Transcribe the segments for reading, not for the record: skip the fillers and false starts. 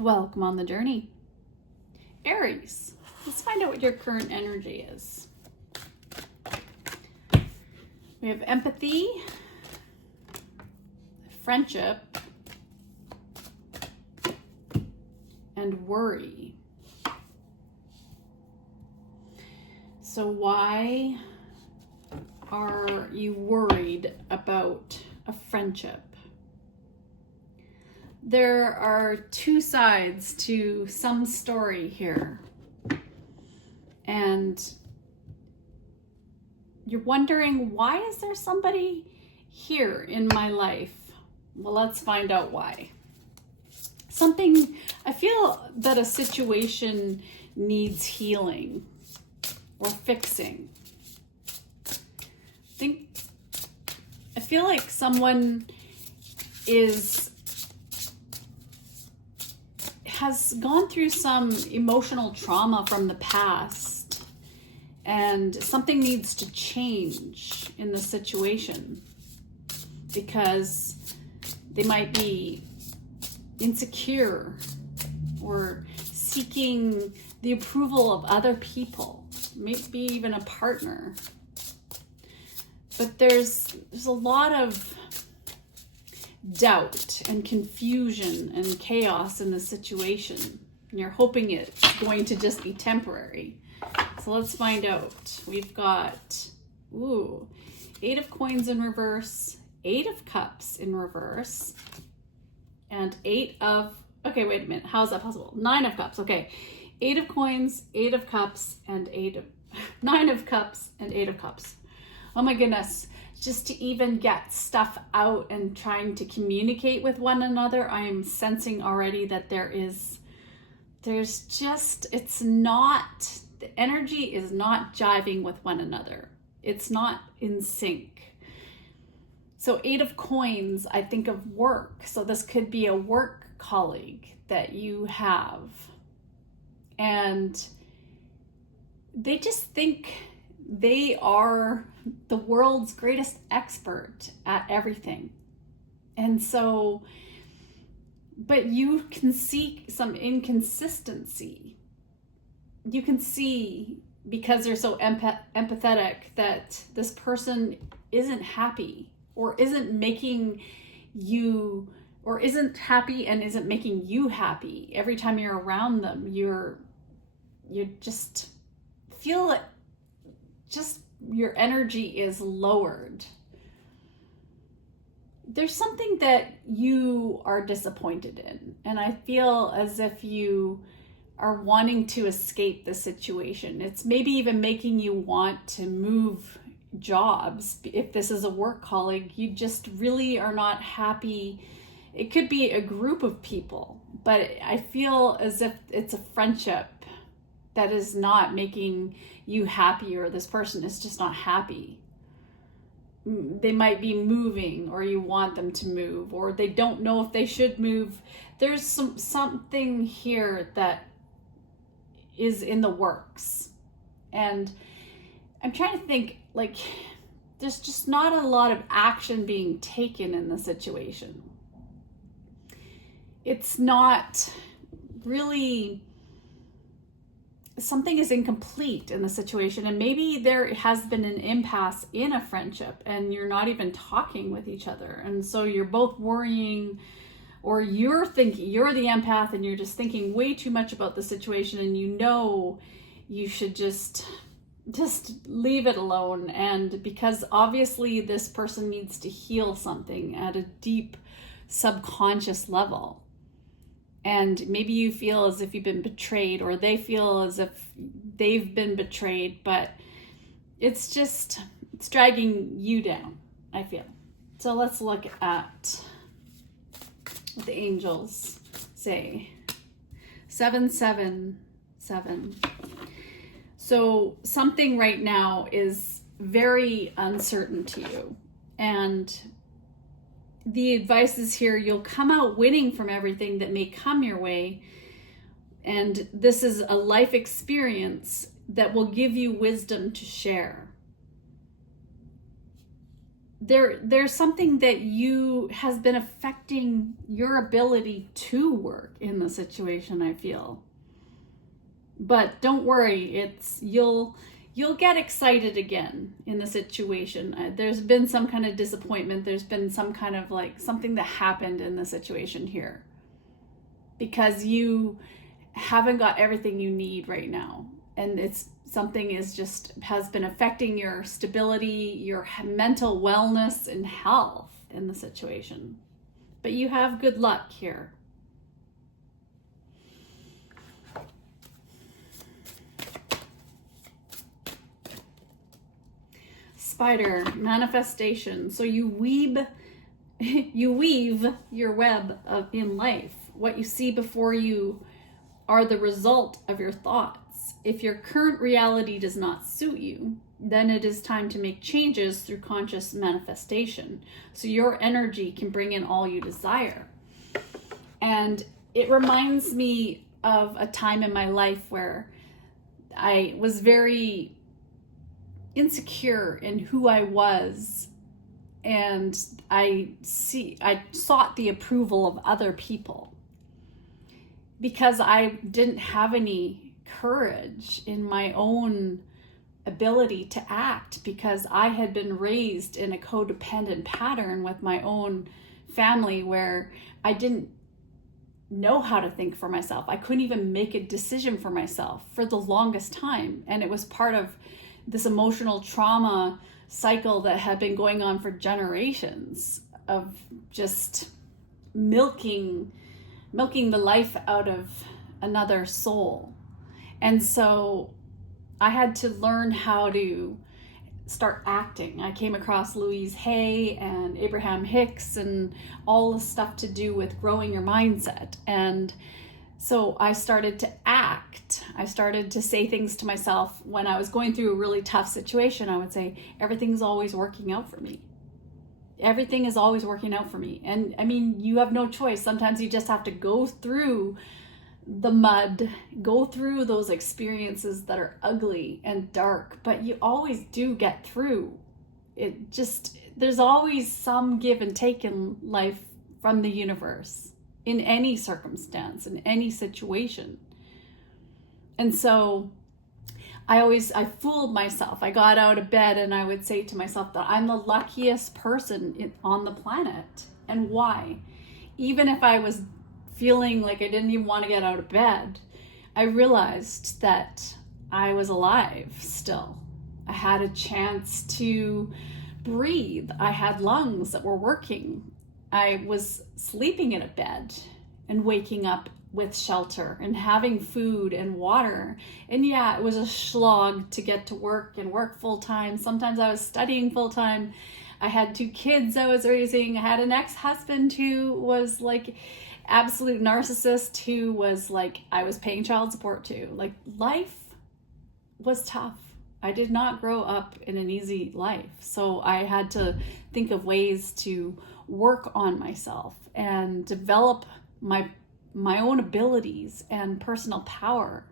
Welcome on the journey. Aries, let's find out what your current energy is. We have empathy, friendship, and worry. So why are you worried about a friendship? There are two sides to some story here. And you're wondering, why is there somebody here in my life? Well, let's find out why. I feel that a situation needs healing or fixing. I feel like someone has gone through some emotional trauma from the past, and something needs to change in the situation because they might be insecure or seeking the approval of other people, maybe even a partner. But there's a lot of doubt and confusion and chaos in the situation. And you're hoping it's going to just be temporary. So let's find out. We've got, 8 of coins in reverse, 8 of cups in reverse, and 8 of, okay, wait a minute. How is that possible? 9 of cups. Okay. 8 of coins, 8 of cups, and 9 of cups and 8 of cups. Oh my goodness. Just to even get stuff out and trying to communicate with one another, I am sensing already that the energy is not jiving with one another. It's not in sync. So 8 of coins, I think of work. So this could be a work colleague that you have. And they just think they are the world's greatest expert at everything. And so, but you can see some inconsistency. You can see, because they're so empathetic, that this person isn't happy or isn't making you, or isn't happy and isn't making you happy. Every time you're around them, you just feel it. Just your energy is lowered. There's something that you are disappointed in, and I feel as if you are wanting to escape the situation. It's maybe even making you want to move jobs. If this is a work colleague, you just really are not happy. It could be a group of people, but I feel as if it's a friendship that is not making you happy, or this person is just not happy. They might be moving, or you want them to move, or they don't know if they should move. There's something here that is in the works. And I'm trying to think, like, there's just not a lot of action being taken in the situation. It's not really, something is incomplete in the situation, and maybe there has been an impasse in a friendship and you're not even talking with each other, and so you're both worrying, or you're thinking, you're the empath and you're just thinking way too much about the situation, and you should just leave it alone. And because obviously this person needs to heal something at a deep subconscious level. And maybe you feel as if you've been betrayed, or they feel as if they've been betrayed, but it's dragging you down, I feel. So let's look at what the angels say. 777. So something right now is very uncertain to you. And the advice is here, you'll come out winning from everything that may come your way. And this is a life experience that will give you wisdom to share. there's something that has been affecting your ability to work in the situation, I feel. But don't worry, you'll get excited again in the situation. There's been some kind of disappointment. There's been some kind of like something that happened in the situation here, because you haven't got everything you need right now. And something has been affecting your stability, your mental wellness and health in the situation. But you have good luck here. Spider, manifestation. So you weave your web in life. What you see before you are the result of your thoughts. If your current reality does not suit you, then it is time to make changes through conscious manifestation, so your energy can bring in all you desire. And it reminds me of a time in my life where I was very insecure in who I was, and I sought the approval of other people because I didn't have any courage in my own ability to act, because I had been raised in a codependent pattern with my own family where I didn't know how to think for myself. I couldn't even make a decision for myself for the longest time. And it was part of this emotional trauma cycle that had been going on for generations of just milking the life out of another soul. And so I had to learn how to start acting. I came across Louise Hay and Abraham Hicks and all the stuff to do with growing your mindset. And so I started to act. I started to say things to myself when I was going through a really tough situation. I would say, everything's always working out for me. Everything is always working out for me. And I mean, you have no choice. Sometimes you just have to go through the mud, go through those experiences that are ugly and dark, but you always do get through. There's always some give and take in life from the universe, in any circumstance, in any situation. And so I fooled myself. I got out of bed and I would say to myself that I'm the luckiest person on the planet. And why? Even if I was feeling like I didn't even want to get out of bed, I realized that I was alive still. I had a chance to breathe. I had lungs that were working. I was sleeping in a bed and waking up with shelter and having food and water. And yeah, it was a slog to get to work and work full time. Sometimes I was studying full time. I had 2 kids I was raising. I had an ex-husband who was like absolute narcissist, who was like, I was paying child support to. Like, life was tough. I did not grow up in an easy life. So I had to think of ways to work on myself and develop my own abilities and personal power.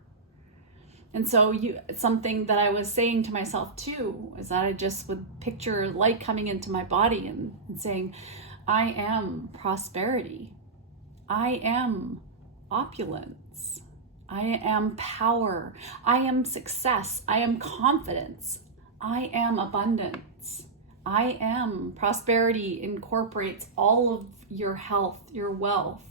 And so something that I was saying to myself too is that I just would picture light coming into my body and saying, I am prosperity. I am opulence. I am power. I am success. I am confidence. I am abundance. I am prosperity incorporates all of your health, your wealth.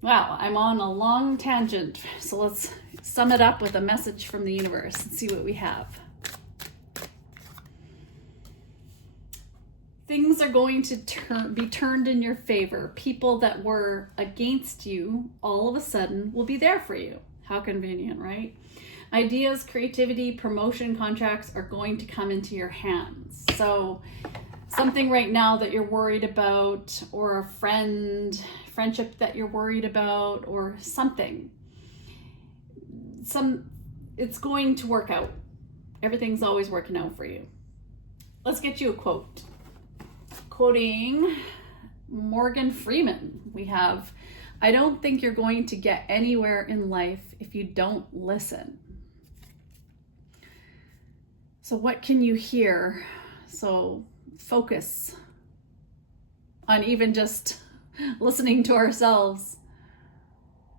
Wow, I'm on a long tangent. So let's sum it up with a message from the universe and see what we have. Things are going to be turned in your favor. People that were against you all of a sudden will be there for you. How convenient, right? Ideas, creativity, promotion, contracts are going to come into your hands. So something right now that you're worried about, or a friendship that you're worried about, or something, it's going to work out. Everything's always working out for you. Let's get you a quote. Quoting Morgan Freeman, we have, I don't think you're going to get anywhere in life if you don't listen. So what can you hear? So focus on even just listening to ourselves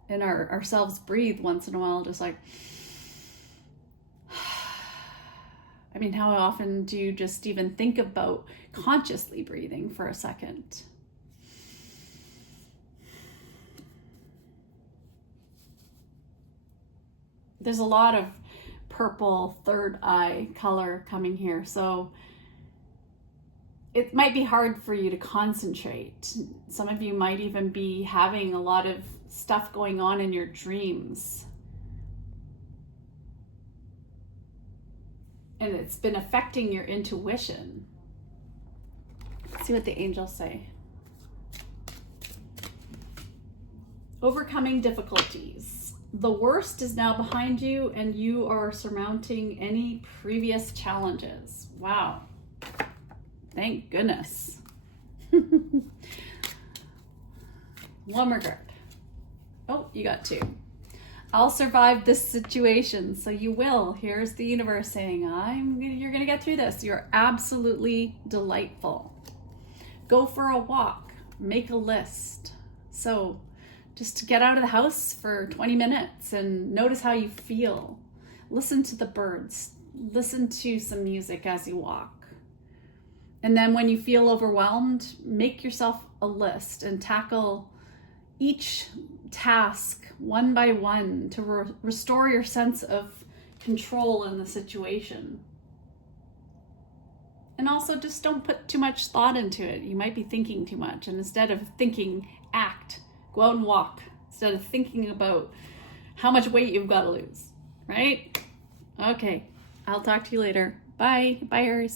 and ourselves breathe once in a while, just like, I mean, how often do you just even think about consciously breathing for a second? There's a lot of purple third eye color coming here, so it might be hard for you to concentrate. Some of you might even be having a lot of stuff going on in your dreams. And it's been affecting your intuition. Let's see what the angels say. Overcoming difficulties. The worst is now behind you and you are surmounting any previous challenges. Wow. Thank goodness. One more card. Oh, you got two. I'll survive this situation, so you will. Here's the universe saying, you're gonna get through this. You're absolutely delightful. Go for a walk, make a list. So just get out of the house for 20 minutes and notice how you feel. Listen to the birds, listen to some music as you walk. And then when you feel overwhelmed, make yourself a list and tackle each task one by one to restore your sense of control in the situation. And also just don't put too much thought into it. You might be thinking too much, and instead of thinking, act. Go out and walk instead of thinking about how much weight you've got to lose, right? Okay, I'll talk to you later. Bye. Bye, Aries.